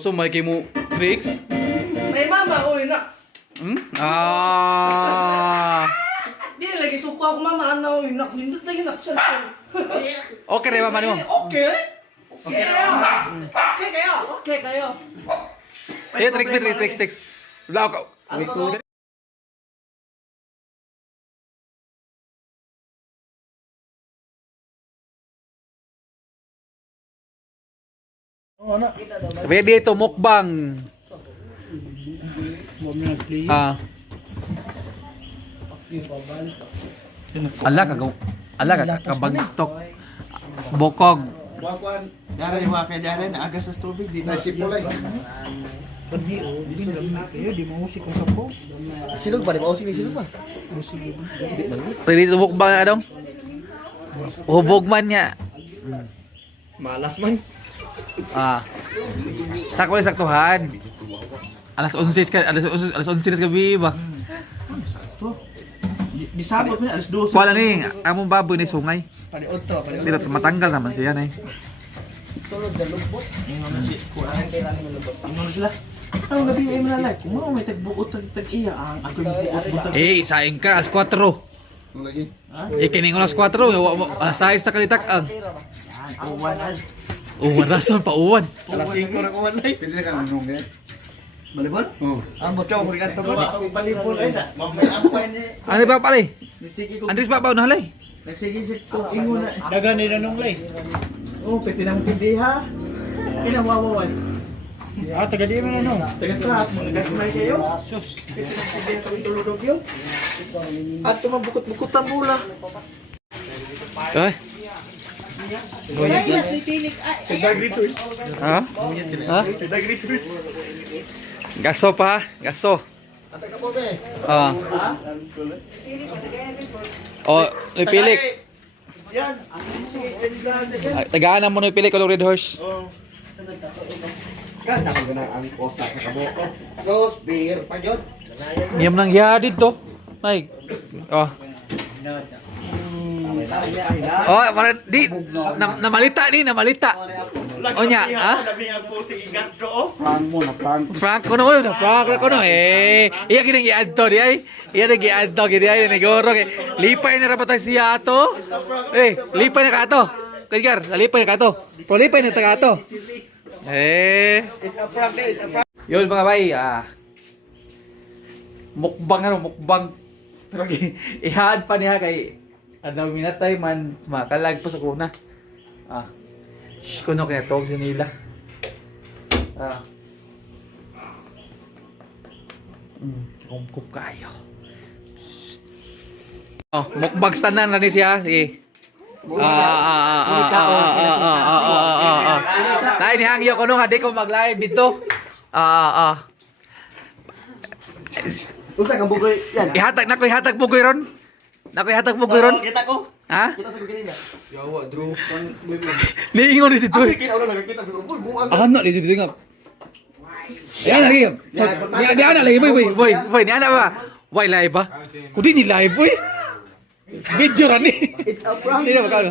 So may kay mo tricks. May mama, oy na. Di na lagi suko ako mama, ano, oy nak, nindot na yun, cellphone. Okay rin mama mo. Okay. Okay kayo. Okay kayo. Okay kayo. Tricks. Wala ako. Ready to mukbang. Ala kabagtok. Bokog. Dari mga kay Dari na aga sa tubig di na Nasipulay. Silog pa, di ba? O sige, silog pa. Ready to mukbang na dong. Hubog man niya. Malas man. Sakto yung saktuhan. Alas 11 na gabi ba? di sabot man alas 12. Kuala ni, among baboy ni sungay. Padi-otro, Hindi na matanggal naman siya na eh. tulog sa lubot. Ingon na si Ang kailangan mo lubot. ingon sila. Ang gabi ay manalay. Kung mo may tagbuot tag-iya ang ako yung buot. Isaing ka, alas 4. Ano lagi? Ikining alas 4, alas 6 na kalitak ang. Yan, awan al. Uwan, rason pa uwan. Alas 5 na kuwan lay. Pwede na ka nanong ganyan. Balibol? Oo. Ang botyaw mo rin kanto ko. Balibol ay na. Mamay ang kwan ni. Ano ba pala eh? Sige ko. Andres ba ba nahalay? Nagsige si ko ingon na. Dagan nila nung lay. Oh, pwede nang pindi ha. Pinawawawan. Taga di mo na no. Taga-track, mga gasmay kayo. Sus. Pwede nang pindi ang tulog yun. At tumabukot-bukot ang bula. Eh? Ay, mas pipilik. Grippers. Ha? Ha? Grippers. Gaso pa, gaso. Ate ka po, be. Oh, ipilik. Yan. Sige, ganyan. Tagaan mo na ipilik ko Red Horse. Ganda ko na ang kosa sa kaboko. Sauce, beer, pa yun. Ngiyam nang yadid to. Ay. Oh. Oh, di namalita ni, namalita. O nya, ha? Frank ko no, Frank ko no eh. Iya kinang giadto di ay. Iya na giadto gidi ay negoro kay lipay na rapat siya ato. Lipay na ka ato. Kaya lipay na ka ato. Pro lipay na ta ato. It's a prank, it's a prank. Yun mga bay, mukbang. Pero ihad pa niya kay adaw minatay man makalag pa sa kuna. Kuno kaya tawag si nila. Kumkum kayo. Oh, mukbang tanan na ni siya. Sige. Tay ni hangyo kuno nga di ko mag-live dito. Unsa kang bugoy? Yan. Ihatag bugoy ron. Ihatag bugoy ron. Kita ko. Ha? Kita sa kanina. Niingon ni dito. Kita ulo nakakita sa bugoy. Buang. Ano dito dito nga. Yan lagi. Di ana lagi boy. Ni ana ba? Why live ba? Kudi ni live boy. Video ra ni. It's a prank. Hindi na magkano.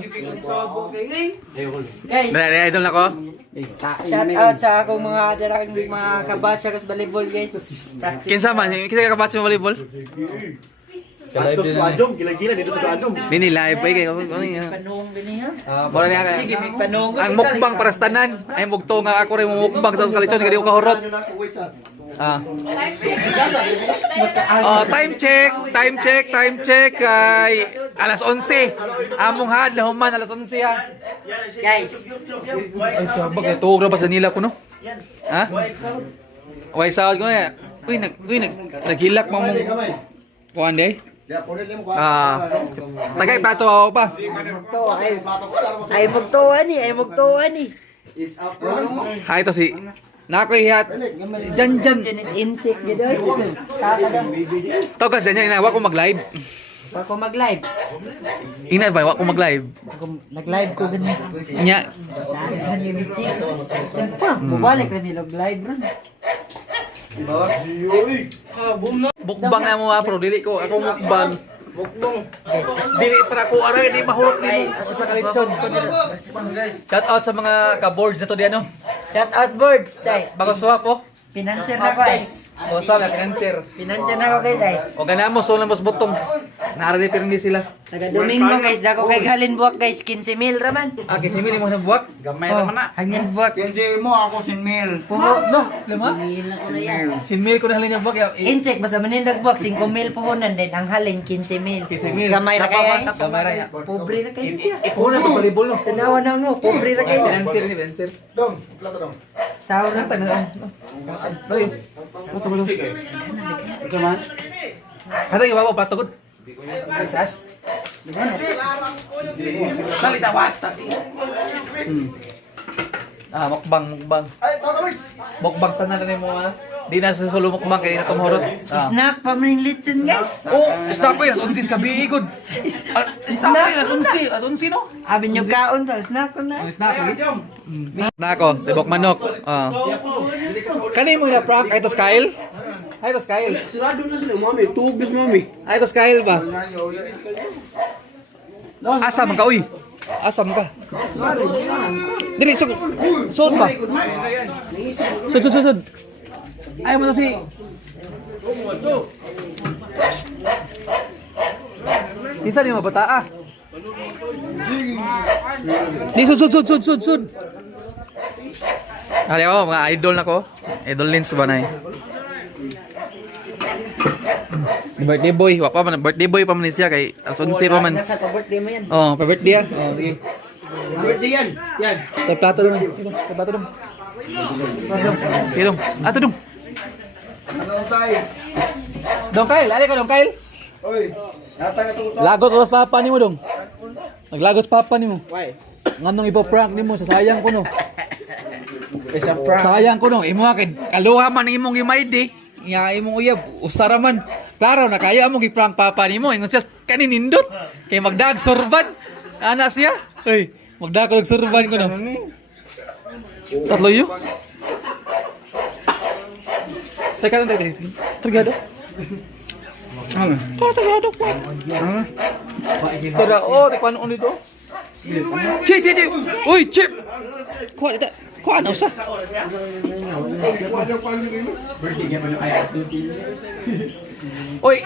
Guys, Dai idol nako. shout out sa akong mga darakang mga kabasya kas volleyball guys. Kinsa man? Kinsa ka batch mo volleyball? Atos wajom, gila-gila dito sa wajom. Nini live boy kay ano niya. Panong gani ha. Mora niya. Sige, may panong. Ang mukbang para sa tanan. Ay mugto nga ako rin mukbang sa kalitsyon kadi ko kahurot. Time check kay alas 11. Among had lahuman alas 11 ha. Guys, Ay sabag tuog ra pa sa nila ko no. Ha? Why sound ko na. Naghilak mo mong kuan day. Tagay pato ako pa. ay magtuwa ni. Hay to si Nakoy-hat. Jan. Jenis insect gid oy. Kakada. Togas dyan ina, wa ko mag-live. Ako mag-live. Ina ba, wa ko mag-live. Nag-live ko gani. Nya, Hani ni chicks. Pa, mubalik ra nila live ron. mukbang na mo ha, pero dili ko. Ako mukbang. Dili para ko aray di mahurot ni asa sa kalitsyon. Shout out sa mga ka-boards na to di ano. Shout out birds, day. Bago swap po. Pinanser na ko, guys. O sa mga cancer. Pinanser na ko, guys, ay. O ganamo so lang mas butong. Naarali pero hindi sila. Taga Domingo, guys. Dako kay Galin buwak, guys. 15,000 raman. Ah, kasi mo na buwak. Gamay naman na. Hangin buwak. Kenji mo ako sin mil. Puho, no, lima. Sinmil ko na halin yung buwak. Insect, basta manindag buwak. 5,000 puhunan din. Ang halin, 15,000. 15,000. Gamay ra kay, ay. Gamay ra ya. Pobre ra kayo siya. Ipunan mo volleyball no. Tanawa na mo. Pobre ra kayo. Cancer ni cancer. Dong, plato dong. Saura pa na. Bali. Ito balo. Ito man. Kada ibabaw patugod. Sas. Dali tawat. Ah, mukbang. Ay, sa tawid. Mukbang standard na mo ha. Di na sa sulo mukbang kay na tumhorot. Snack pa man lechon, guys. Oh, stop yun. Unsis ka biigod. Stop yun. Unsi no? Abi nyo kaon to. Snack ko na. Ang snap lagi. Nako, sibok manok. Kani mo na prank ay tos Kyle? Ay tos Kyle. Sirado na sila, mami. Tugis, mami. Ay tos Kyle ba? Asam ka uy. Asam ka. Dili sud. Sud ba? Sud. Ay mo na si. Isa ni mabata ah. Di sud. Ali ako, mga idol na ko. Idol lens ba na eh. Birthday boy, wa pa man birthday boy pa man siya kay asunsi pa man. Nasa pa-birthday mo yan. Oh, pa birthday ah. Oh, sige. Birthday yan. Yan. Tay plato dong. Tay plato dong. Dong. Ato dong. Ano tayo? Dong Kyle, ali ka dong Kyle. Oy, natang ito sa. Lagot oras papa nimo dong. Naglagot papa nimo. Why? Nganong ipo-prank nimo sa sayang ko no. Isang prank. Sayang ko no. Imo kay kaluha man imong gimaydi. Nga imong uyab usara man. Klaro na kaya mo gi-prank papa nimo. Ingon siya kaninindot. Kay magdag sorban. Ana siya. Oy, magdag og sorban ko no. Satlo yu. Teka lang tayo. Tergado. Tergado po. Tara, oh, tekwan on dito. Chip. Uy, chip. Kuha dito. Kuha na usa. Uy.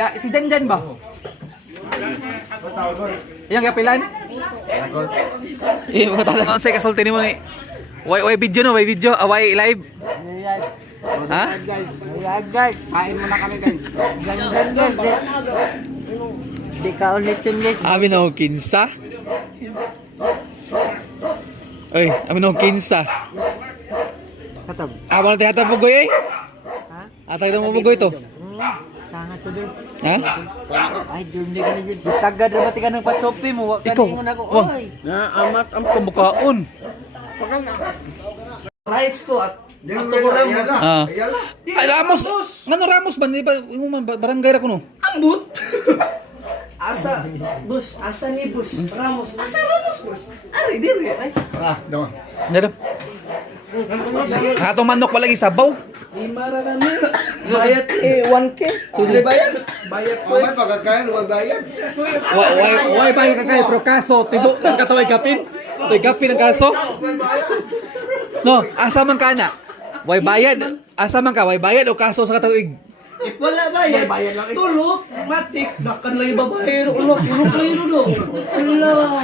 Ya, si Janjan ba? Yang kapilan? Mga talaga sa kasulti nimo ni. Way video no, way video, away live. Ha? Guys, kain mo na kami, guys. Guys. Di ka ulit yun, guys. Amin ako kinsa. Oy, amin ako kinsa. Katab. Awan natin hatag bugoy eh. Ha? Hatag na mo bugoy to. Tanga to doon. Ha? Ay, doon di ka na dyan. Tagad na ba ng patopi mo? Wag ka Ikaw. ningon ako. Wag. Oy. Na, amat ang Pambukaon. rights ko at ato ko Ramos. Ah. Ay, Ramos. Ngano Ramos ba? Di ba human barangay ra ko no? Ambut. Asa, bus, asa ni bus. Ramos, asa Ramos, bus. Ari, diri, ay. Ah, dong. Dito. Atong manok palagi sabaw. Lima ra kami. Bayad 1K. Sige bayad. Bayad ko. May pagkakain, huwag bayad. Why ba ka kay pro kaso tibo ang katoy gapin? Toy gapin ang kaso. No, asa man ka na? Why bayad? Asa man ka? Why bayad o kaso sa katuig? If wala bayad, tulog, matik, nakan lang yung babae. Tulog kayo no. Allah.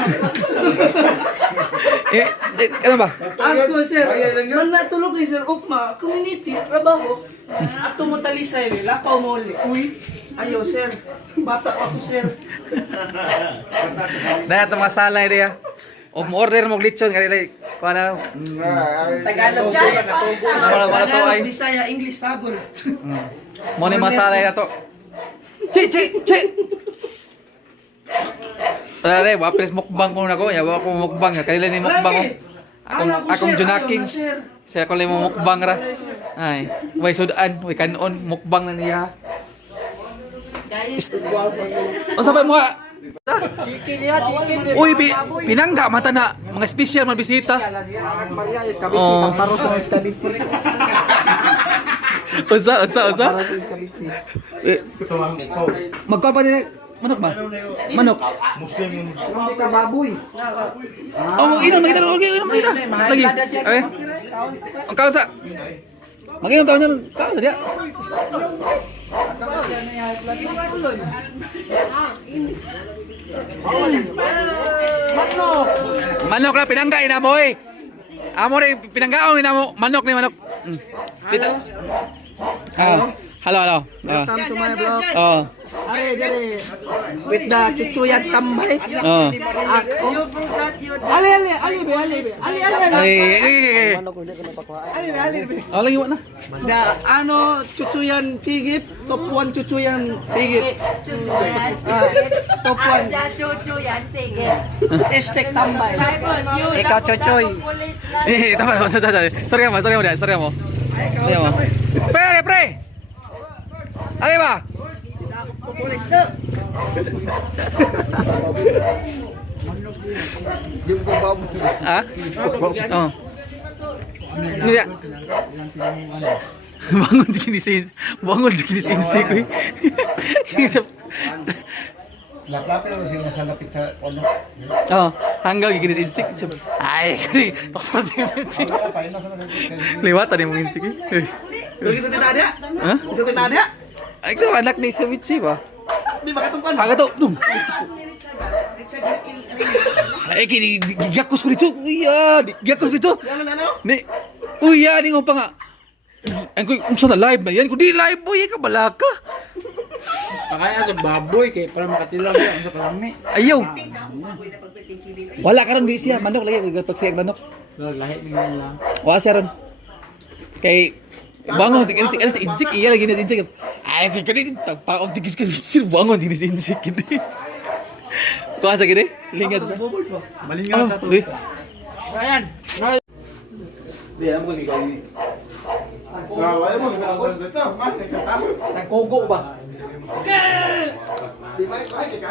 Ano ba? Ask ko, sir. Man natulog ni Sir Ukma, community, trabaho. At tumutalisay nila, lakaw mo ulit. Uy, ayo, sir. Bata ako, sir. Dahil itong masala niya. O mo-order mo glitchon kanila kuha na. Tagalog. Wala to ay. Bisaya, English, sabon. Mo ni masala na to. Chi. Tara, wapres mukbang ko na ko. Yawa ko mukbang. Kanila ni mukbang ko. Akong Junakins. Siya ko lang mo mukbang ra. Ay, way sudan, way kanon mukbang na niya. Unsa ba mo? Chicken ya, chicken. Uy, pinangga mata na mga special mga bisita. Maria, Oh. skabitsi. Paros sa skabitsi. Usa. Paros sa skabitsi. Eh, magkuha pa din. Manok ba? Manok. Hindi ka baboy. Oh, inom na kita. Okay, inom na kita. Lagi. Okay. Ang kaon sa. Mag-inom taon niya. Kaon sa dia. Manok na pinangga ina mo eh. Amo rin pinanggaon ina mo. Manok ni manok. Kita. Halo, halo. Welcome to my vlog. Oh. Are, dire. With the chuchuyan tambay. Oh. Ako. Ali, ali, ali, be, ali, be. Ali, ali, ali. Eh. Ali, be, ali, be. Oh, lagi na. The ano, chuchuyan tigip, top 1 chuchuyan tigip. Top 1. Cucu yan, tigil. Estek tambay. Ikaw, Chochoy. Tama. Sorry mo. Pre. Ali ba? Ah? Oh. Hindi. Bangun di kinisin. Sik. Lapapin ako sila sa lapit sa ano. Oh, hanggang giginis insik. Ay, kari. Doktor insik. Fine na sa Liwatan yung insik. Lagi sa tinada? Ha? Sa tinada? Ay, ito anak ni Savichi ba? Di ba katungkan? Aga to. Dum. Ay, kini gigakos ko dito. Iya, gigakos ko dito. Ni. Uy, ya, ni pa nga. Ang ko, unsa na live na yan? Kung di live, boy, ka balaka. Pakaya sa baboy kay para makatilaw yan sa kalami. Ayaw. Wala ka ron di siya. Manok lagi pag siya manok. Lahi ninyo lang. Wala siya ron. Kay bangon tigil si insik iya lagi na insik. Ay kaya tagpaog tigis ka bangon di si insik gini. Kuha sa gini. Lingad ko. Malingaw Oh, di. Ryan. Di amo ko ikaw. Wala mo nagkakaroon dito. Nagkogo ba? Di ba kaya?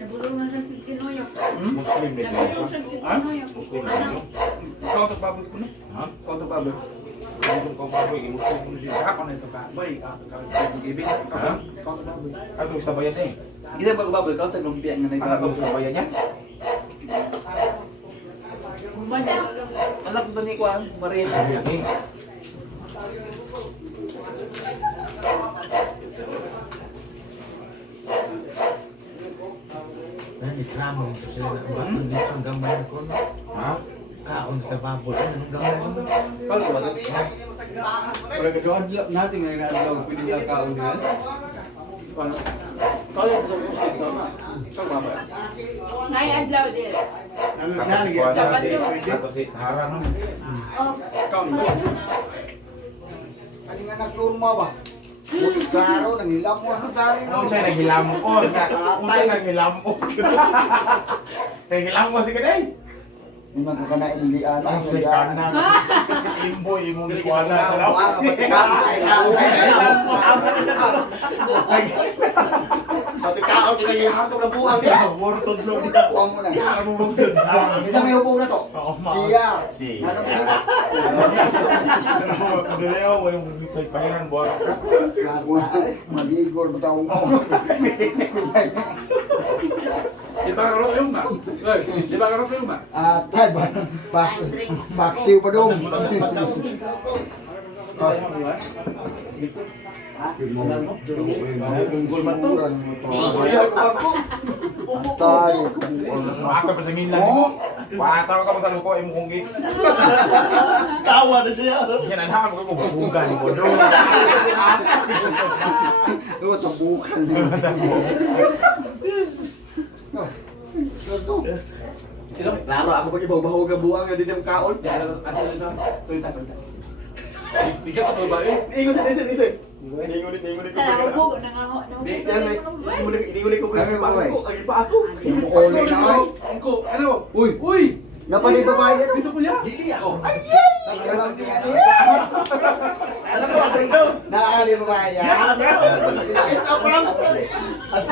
Nabulong na siyang sigtinoyo. Muslim din. Nabulong siyang sigtinoyo. Ano? Kau tak babut ko no? Ha? Kau tak babut. Kung kung baboy, Muslim ko siya. Ako na ito ka. Boy, ibig ka. Kau tak babut. Ano sa bayan eh? Kita pag babut kau sa lumpia nga Ano na sa bayan niya? anak ko ni Kwan, Maria. Reklamo ito sila na bakit dito ang gamay ko no? Ha? Kaon sa baboy. Anong gamay ko no? Kalau ba? Wala ka doon natin ngayon na daw pwede nga kaon nga. Kalau yang besar sama. Kau apa? Ngay adlaw din. Ano nalagyan sa Dapat yun. Tapos harang. Oh. Kau. Ano nga nagturma ba? Buti karo, nangilam mo ano dali Ano siya naghilamok ko? Utay naghilamok. Naghilamok si Kaday. Hindi man ko ka na ilian. Ang si Kana. Si Imboy, imong ikuana. Pati kao din naging hatong na buwang niya. Muro tudlo niya. Kuwang mo na. Ano mong tudlo? Isa may hubog na to. Oo, ma. Siya. Si. Ano mo sila? Kadalayaw, yung pahiran buwan. Mag-igor ba taong mo? Di ba karo yung ba? Di ba karo yung ba? Tay ba? Paksiw pa dong. Tunggol man to. Tay. Maaka pa sa ngilan mo. Paataw ka mo ko imo kong gig. Tawa na siya. Yan ang hamon ko bubugan mo do. Ito sa bukan. Lalo ako pag ibaw-baho ka buang nga dito ang kaon. Ya, ada itu. Tulisan. Dikit atau ba eh? Ingo sa isa. Ningulit Kaya hubog na nga ho. Inigulit ko pa ako. Agi pa ako. Ole na ay. Engko, ano? Uy, uy. Napali babae yan. Ito po niya. Dili ako. Oh. Alam niya ni. Alam ko ating daw. Nakakali babae niya. Isa pa lang. Ato.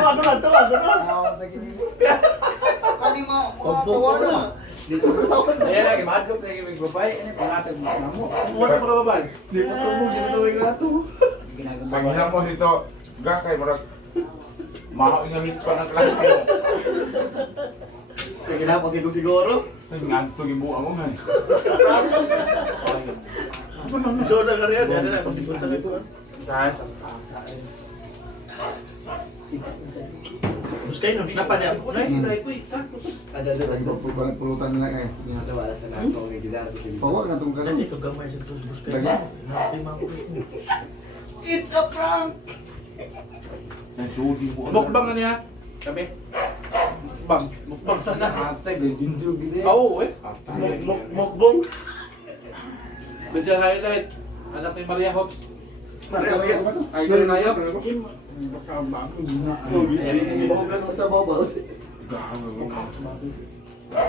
Kani mo, tuwa na. Ayan lagi, madlok lagi may babae. Ano, pangatag mo na mo. Muna ko na babal. Di mo ito mo, ginagawin ko na ito. Pag mo dito, gakay, marag, mahal nga pa ng klase. Kaya ginapos ito siguro. Ay, nganto yung buha mo nga. Soda ka rin, yan na, pagkikutan na ito. Buskay no, napadya. Ada pulutan na eh. Pawag na itong Dan karoon. ito gamay sa terus buskay. Lagi? It's a prank. Ay, sudi mo. Mukbang na niya. Sabi. Mukbang. Mukbang sana. Atay, dindu gini. Oo eh. Mukbang. Special highlight. Anak ni Maria Hobbs. Ay, ganun kayo? Baka bago na. Bukan sa babaw.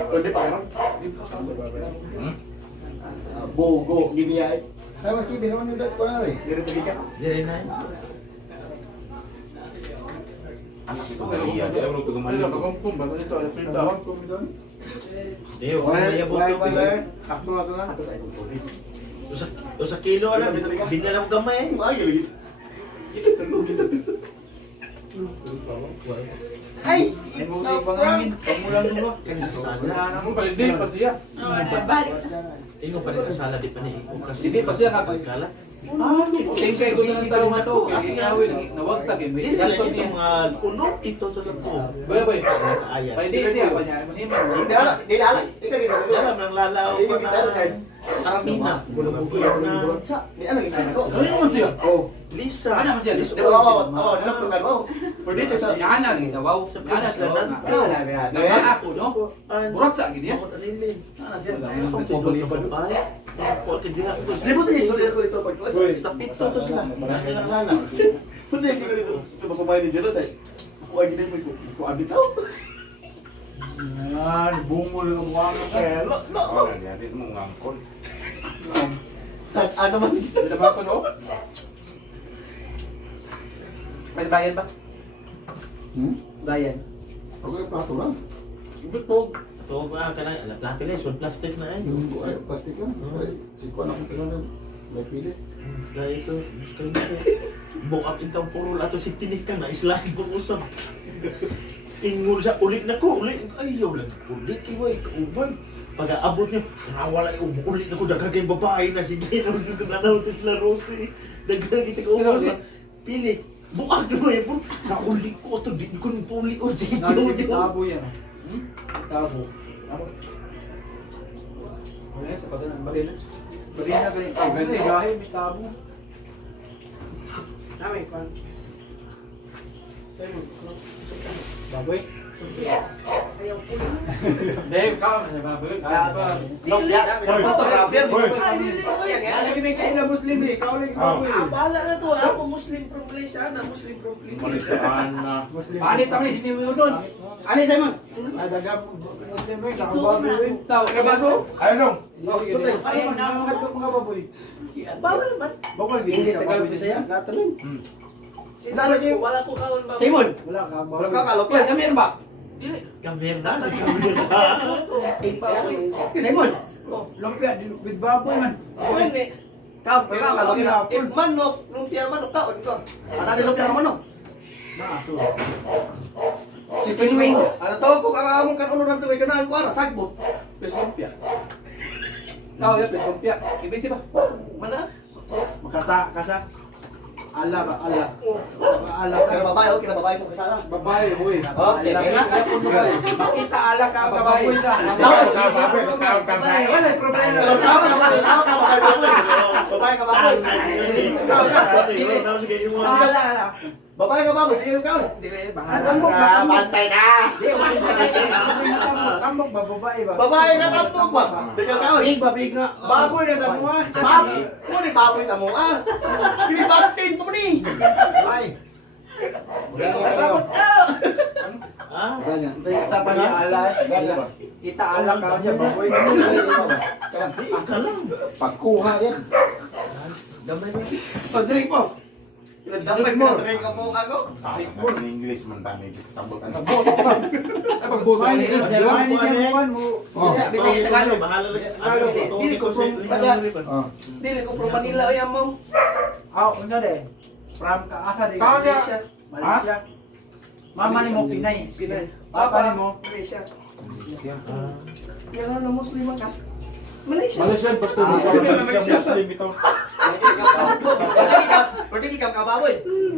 Pwede pa rin. Bogo, gini ay. Ay, maki, binawan yung dad ko na rin. Diri pa ka. Diri na. Anak ito na iya. Di ako ito Ay, gumaling. nakakungkung ba? Ito, ano pinta? Deo, Wala, kaya wala, buto. wala. Takto na ito na. Usa kilo ana binala mo gamay. Lagi lagi. Ay, Ay, mo sa pangangin. Pamulang mo. Ang palindi, pati yan. Balik. Tingo pa rin ang sala di pa ni kasi. Hindi pa siya nga. Kala. Same kayo doon ng tao nga to. Kaya ingawin, nawagtag eh. Hindi Yan lang pa ito niya. mga puno dito to lang ko. Boy, boy. Ayan. Palindi siya pa niya. Maniman. Hindi ala, hindi ala. Ikaw gina. Dalam ng lalaw Hindi pa kita ala kay. Amina. Bulong-bulong na. Ni ano gisa ko? Ano yung siya? Oh. Lisa. Ano man siya? Lisa. Di ba oh, oh, naptugan mo. Pwede ito sa Yan na, sabaw. Yan na, sabaw nga. Wala na. Naman ako, no? Burat sa akin yan. Ako alilin. Pupuli pa doon. Di mo sa iyo, sorry ako dito pag. Tapito to sila. Lala. Punta yung kino dito. Ito ba kumain ni Jero say? Ako ay gina mo ko abitaw. Yan, bungol ng mukha mo kaya. No. Oh, nangyari mo ngangkol. Sa ano man? Hindi ba ako, no? May bayan ba? Bayan. Okay, plato lang. Butog. Ito ba ka na plastic na plastic na eh. Yung ay plastic lang. Ay, si ko na ko lang. May pilit. Dahil ito, gusto ko ito. Buak itong purul ato si tinik ka na, islahin po usap. Ingol sa ulit na ko, ulit. Ayaw lang, ulit kayo ay kauban. Pag-aabot niya, nawala yung ulit na ko, dagagay babae na sige. Gusto ko na nautin sila Rosie. Dagagay kita ko ulit. Pili, buak na mo eh, bro. Naulit ko ito, di ko nipuli ko. Tabo yan. Tabo. Ako. Ano yan? Sapato na. Bari na. Bari na bari. Oh, ganda eh. Gahe, may tabo. Nami, pan. Baboy. Dave, kau mana baboy? Basta grabe. May kain na Muslim eh. Kau lang Bahala na to, ako Muslim from Malaysia na, Muslim from Philippines. Malikaan na. Ani tama ni sini udon. Ani Simon. Adaga Muslim rin, Isuot na. Tahu. Kabaso? Ayun dong. Ayun na. Mga baboy. Bawal man. Bawal din. English Tagalog Bisaya. Natalon. Wala ko kaon ba? Simon. Wala ka. Wala ka kalopyan, kami ba? Kamir na, si Kamir na. Simon. Lumpia, with baboy man. Pwede. Kau, ikaw kalopyan. Manok, lumpia manok, kaon ko. Ada di lumpia naman no? Chicken wings. Ano to ko karamong kan ulo nang tuloy kanang ko ara sagbot. Pes lumpia. Tahu ya pes lumpia. Ibig ba? Mana? Kasa. Ala ba, ala. Ala Kaya babae o kina babae sa kasala. Babae, boy. Okay, kaya Makita ala ka ang baboy sa. Tawag ka sa Wala problema. Tao ka babae. Babae ka babae. Ala. Babae ka babae, dili ka. Dili bahala. Bantay ka. Tambok ba babae ba? Babae na tampok ba? Dili ka. Big ba big nga. Baboy na sa mga. Baboy. Mo ni baboy sa mo ah. Dili batin mo ni. Ay. Kasabot na. Ah, Ganyan. Sa pa niya ala. Kita ala ka siya baboy. akalang. Pagkuha yan. Gamay na. Pag-drink mo. Dapat mo. Drink ka po ako. Tawag ka in English man tani. Sabot ka na. Ay, pag baboy. Main Ano, niya bukan mo. Oh, bahala lang. Dili ko from Dili ko from Manila o yan mo. Una de. From asa de. Kaya- Malaysia. Malaysia. Mama ni mo Pinay. Pinay. Papa ni mo. Malaysia. Yan na Muslim ka. Malaysia. Malaysian pastor. Muslim ito. Pwede ka kababoy.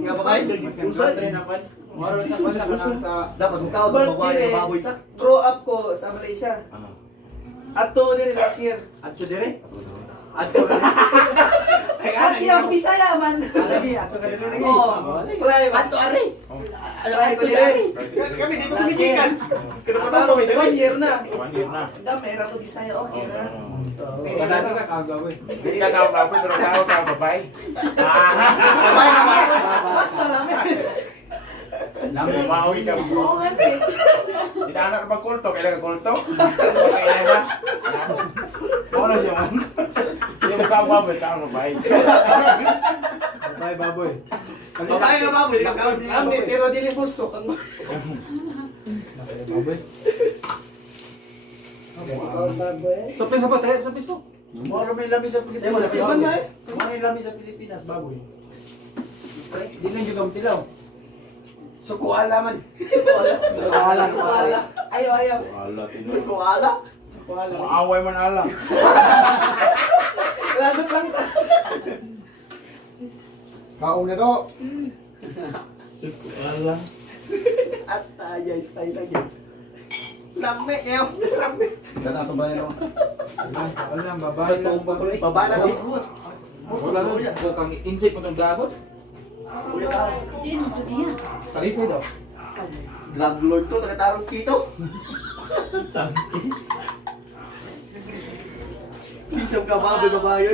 Nga babae. Usay na pan. Moro sa pala sa Dapat mo tawag sa babae ng baboy sa. Grow up ko sa Malaysia. Ato din last year. Atso dire. Ato ka Ati ang Bisaya man. Lagi ato ka dire lagi. Oo. Kulay ato ari. Ay ko dire. Kami dito sa Bijikan. Ato 1 year na. 1 year na. Dami na to Bisaya okay na. Kada ka kagawi. Hindi ka tao baboy, pero tao ka babae. Basta namin. Umawi ka. Oo nga te. Hindi na anak magkulto, kailangan kulto. Kailangan na. Ano siya man? Hindi mo tao baboy, tao babae. Bye baboy. Babae nga baboy. Kami pero dili puso kang Baboy. Sopin sa bata, sopin to. Moro may labi sa Pilipinas. Sa'yo, malapit man na eh. Moro may labi sa Pilipinas baboy. Di na juga tilaw. Sukuala man. Sukuala. Sukuala. Ayaw. Wala, tino. Sukuala. Sukuala. Maaway man ala. Lagot lang. Kaong na to. Wala. At ayay style lagi. Lame kayo. Lame. Dan ato ba yun? Wala babae lang. Baba na di. Wala lang, bukang insect mo itong dragon. Din, ito niya. Kalisay daw. Drug lord to, nakatarong kito. Isang babae.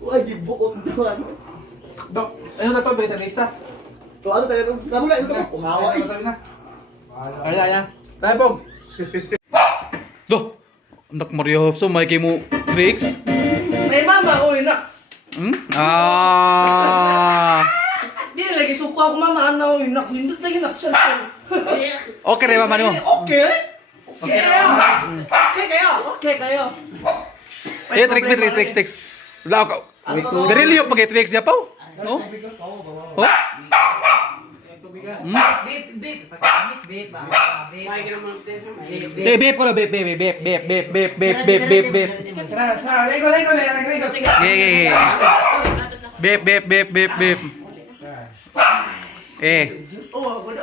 Wag gibukom to ano. Dok, ano na to, veterista? To ano tayo? Tama na ito. Umawa eh. Tabi na. Ayan. Tayo, Pog. Do, anak Mario Hopso, may kayo mo tricks. May mama, oy na. Di na lagi suko ako mama, ano, oy nak, nindot na yun, cellphone. Okay rin, mama mo. Okay. Okay kayo. Eh, tricks. Wala ako. Garilyo pag tricks niya pa. No? Oh? Eh, beep ko na, beep. Sa, lego. Okay. Beep. Eh. Oh, wala.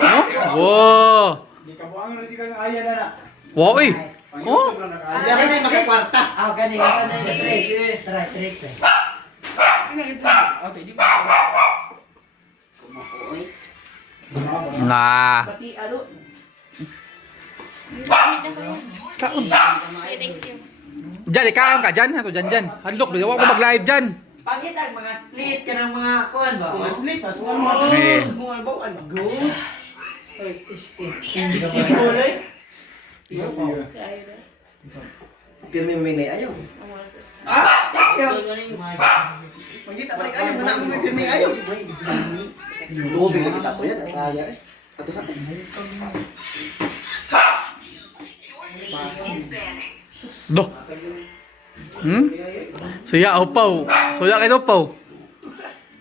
No? Wow. Di ka buang na siya aya na na. Wow, eh. Oh. Diyan na yung makikwarta. Nah. Pati ano, Kaon. Thank you. Diyan, ikaon ka dyan. Ito, dyan. Hadlok, huwag ko mag-live dyan. pangit ang mga split ka ng mga kuan ba? Mga split, pas mga Eh. mga bawaan. Ghost. Oy, isip. Isip ko lang. Pirmi may nay ayaw. Ah, yes ka. Magkita balik ayaw, mana mo may pirmi ayaw. Oo, bigyan kita po yan. Kaya eh. Ato na. Do. Suya upaw. Suya kayo upaw.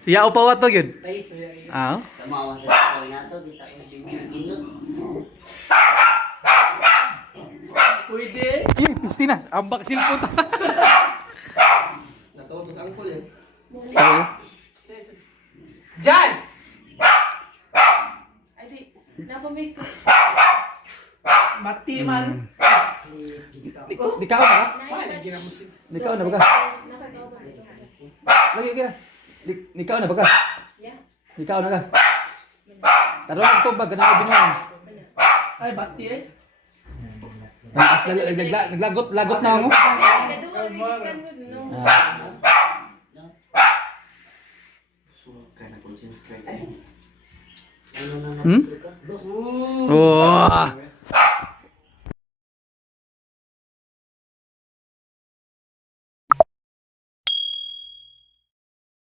Suya upaw ato yun. Ah. Pwede. Ih, pisti na. Ambak silpon. Natawag ko sa angkol yan. Oo. Jan! Ay, di. Napamake ko. Mati man. Di ka na? Nakakagawa Di ka na baga. Lagi ka. Di ka na baga. Yeah. Di ka na ka. Karon ang tubag kana binuang. Ay, bati eh. Naglagot na ako. Nagaduwa, nagikan mo dun, no? Hmm? Oh.